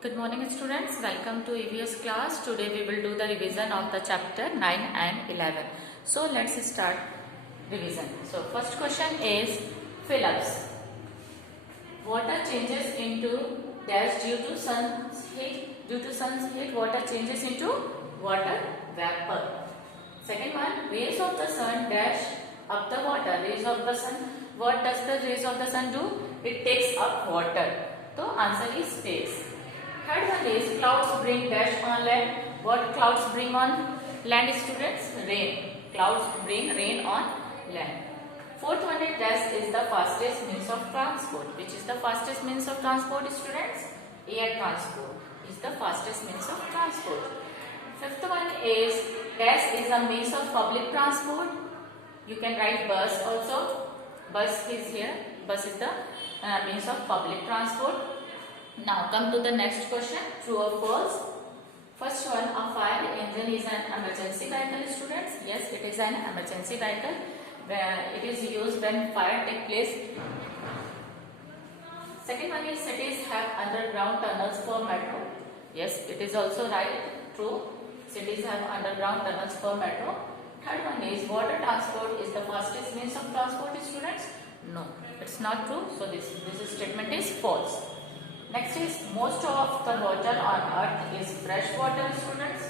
Good morning students, welcome to EVS class. Today we will do the revision of the chapter 9 and 11. So let's start revision. So first question is fill-ups. Water changes into dash due to sun's heat. Due to sun's heat, water changes into water vapor. Second one, rays of the sun dash up the water. Rays of the sun. What does the rays of the sun do? It takes up water. So answer is takes. Third one is clouds bring dash on land. What clouds bring on land, students? Rain. Clouds bring rain on land. Fourth one is dash is the fastest means of transport. Which is the fastest means of transport, students? Air transport is the fastest means of transport. Fifth one is dash is a means of public transport. You can write bus also. Bus is here. Bus is the means of public transport. Now come to the next question, true or false. First one, a fire engine is an emergency vehicle, students. Yes, it is an emergency vehicle. It is used when fire takes place. Second one is cities have underground tunnels for metro. Yes, it is also right, true. Cities have underground tunnels for metro. Third one is water transport is the fastest means of transport, students. No, it's not true. So this statement is false. Next is most of the water on earth is fresh water, students.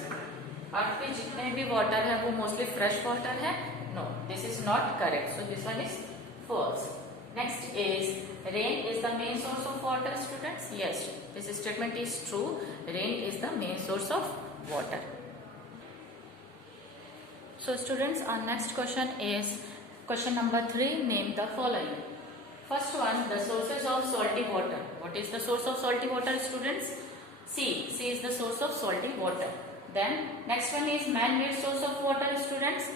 अर्थ पे जितने भी water है वो mostly fresh water है. No, this is not correct. So this one is false. Next is rain is the main source of water, students. Yes, this statement is true. Rain is the main source of water. So students, our next question is question number 3. Name the following. First one, the sources of salty water. What is the source of salty water, students? Sea. Sea is the source of salty water. Then next one is man-made source of water, students.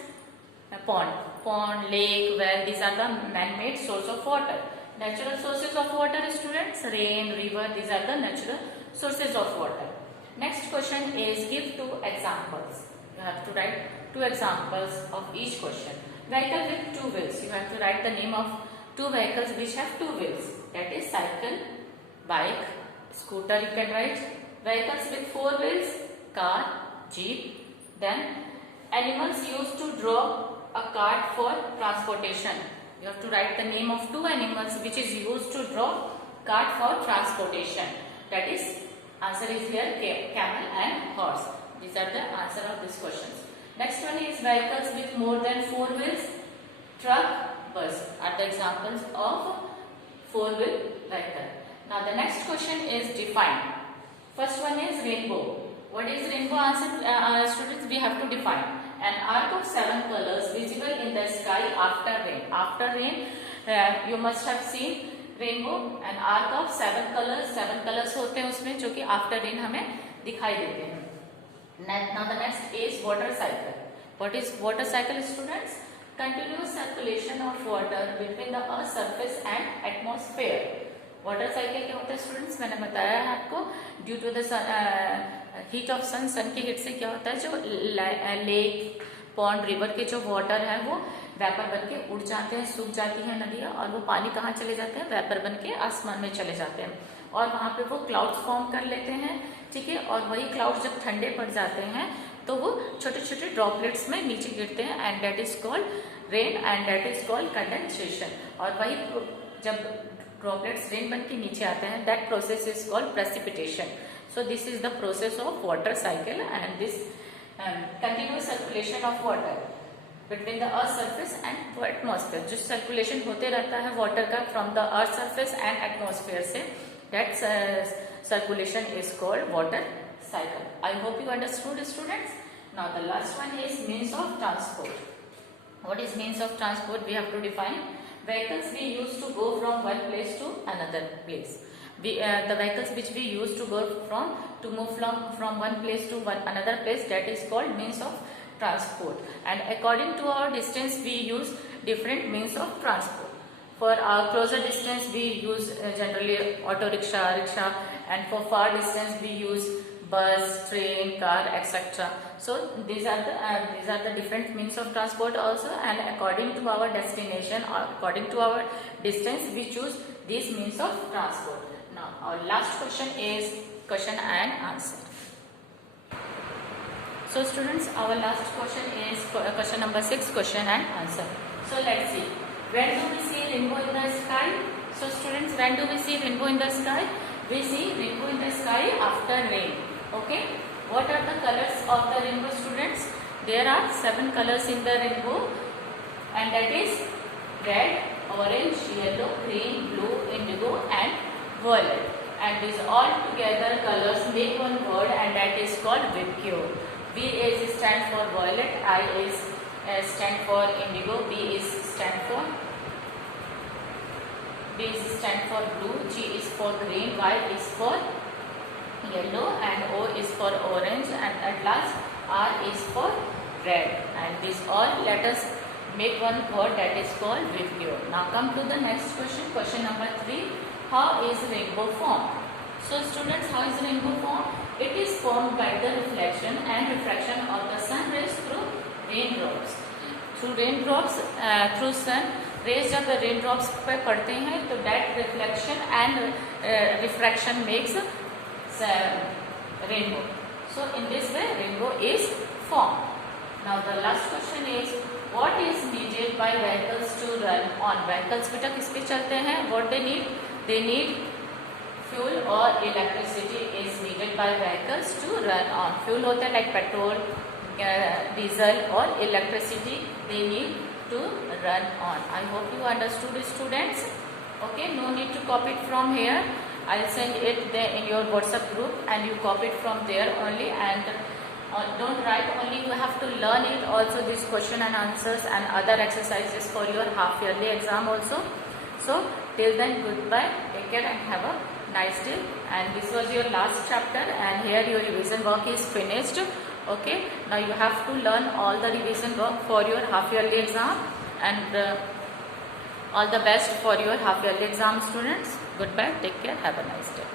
A pond. Pond, lake, well, these are the man-made source of water. Natural sources of water, students. Rain, river, these are the natural sources of water. Next question is give 2 examples. You have to write 2 examples of each question. Vehicle with 2 wheels. You have to write the name of 2 vehicles which have 2 wheels. That is cycle, bike, scooter you can write. Vehicles with 4 wheels, car, jeep. Then animals used to draw a cart for transportation. You have to write the name of 2 animals which is used to draw cart for transportation. That is answer is here camel and horse. These are the answer of these questions. Next one is vehicles with more than 4 wheels, truck, bus are the examples of 4-wheel vehicle. Now the next question is define. First one is rainbow. What is rainbow? Answer students, we have to define. An arc of 7 colors visible in the sky after rain. After rain, you must have seen rainbow. An arc of 7 colors. 7 colors होते हैं उसमें जो कि after rain हमें दिखाई देते हैं. Now the next is water cycle. What is water cycle, students? Continuous circulation of water between the earth's surface and atmosphere. Water cycle क्या होता है स्टूडेंट्स? मैंने बताया है आपको, due to the heat of sun की हीट से क्या होता है, जो लेक, पॉन्ड, रिवर के जो वाटर है वो वेपर बन के उड़ जाते हैं, सूख जाती है नदियाँ, और वो पानी कहाँ चले जाते हैं? वेपर बन के आसमान में चले जाते हैं, और वहाँ पे वो क्लाउड्स फॉर्म कर लेते हैं. ठीक है, और वही क्लाउड्स जब ठंडे पड़ जाते हैं तो वो छोटे छोटे ड्रॉपलेट्स में नीचे गिरते हैं, and that is called rain and that is called condensation. और वही जब ड्रॉपलेट्स रेन बन के नीचे आते हैं, that process is called precipitation. So this is the process of water cycle and this continuous circulation of water between the earth surface and atmosphere. जो circulation होते रहता है वाटर का from the earth surface and atmosphere से, that circulation is called water cycle. I hope you understood, students. Now the last one is means of transport. What is means of transport? We have to define. Vehicles we use to go from one place to another place. The vehicles which we use to go to move from one place to another place, that is called means of transport. And according to our distance we use different means of transport. For our closer distance we use generally auto rickshaw, and for far distance we use bus, train, car, etc. So these are the different means of transport also, and according to our destination or according to our distance we choose these means of transport. Now our last question is question and answer. So students, our last question is question number 6, question and answer. So let's see. When do we see rainbow in the sky? So students, when do we see rainbow in the sky? We see rainbow in the sky after rain. Okay. What are the colors of the rainbow, students? There are 7 colors in the rainbow, and that is red, orange, yellow, green, blue, indigo and violet. And these all together colors make one word, and that is called vacuole. V is stand for violet, I is stand for indigo, B is stand for blue, G is for green, Y is for yellow, and O is for orange, and at last R is for red. And these all letters make one word, that is called vacuole. Now come to the next question, question number 3. How is rainbow formed? So students, how is rainbow formed? It is formed by the reflection and refraction of the sun rays through raindrops. Through raindrops, through sun rays, जब raindrops पे पड़ते हैं तो that reflection and refraction makes rainbow. So in this way rainbow is formed. Now the last question is, what is needed by vehicles to run on? Vehicles बेटा किस पे चलते हैं? What they need? They need fuel or electricity is needed by vehicles to run on. Fuel होता है like petrol, diesel, or electricity they need to run on. I hope you understood, students. Okay, no need to copy it from here. I'll send it there in your WhatsApp group, and you copy it from there only. And don't write only, you have to learn it also, this question and answers and other exercises for your half yearly exam also. So till then, goodbye, take care and have a nice day. And this was your last chapter, and here your revision work is finished. Okay, now you have to learn all the revision work for your half yearly exam, and all the best for your half yearly exam, students. Goodbye, take care, have a nice day.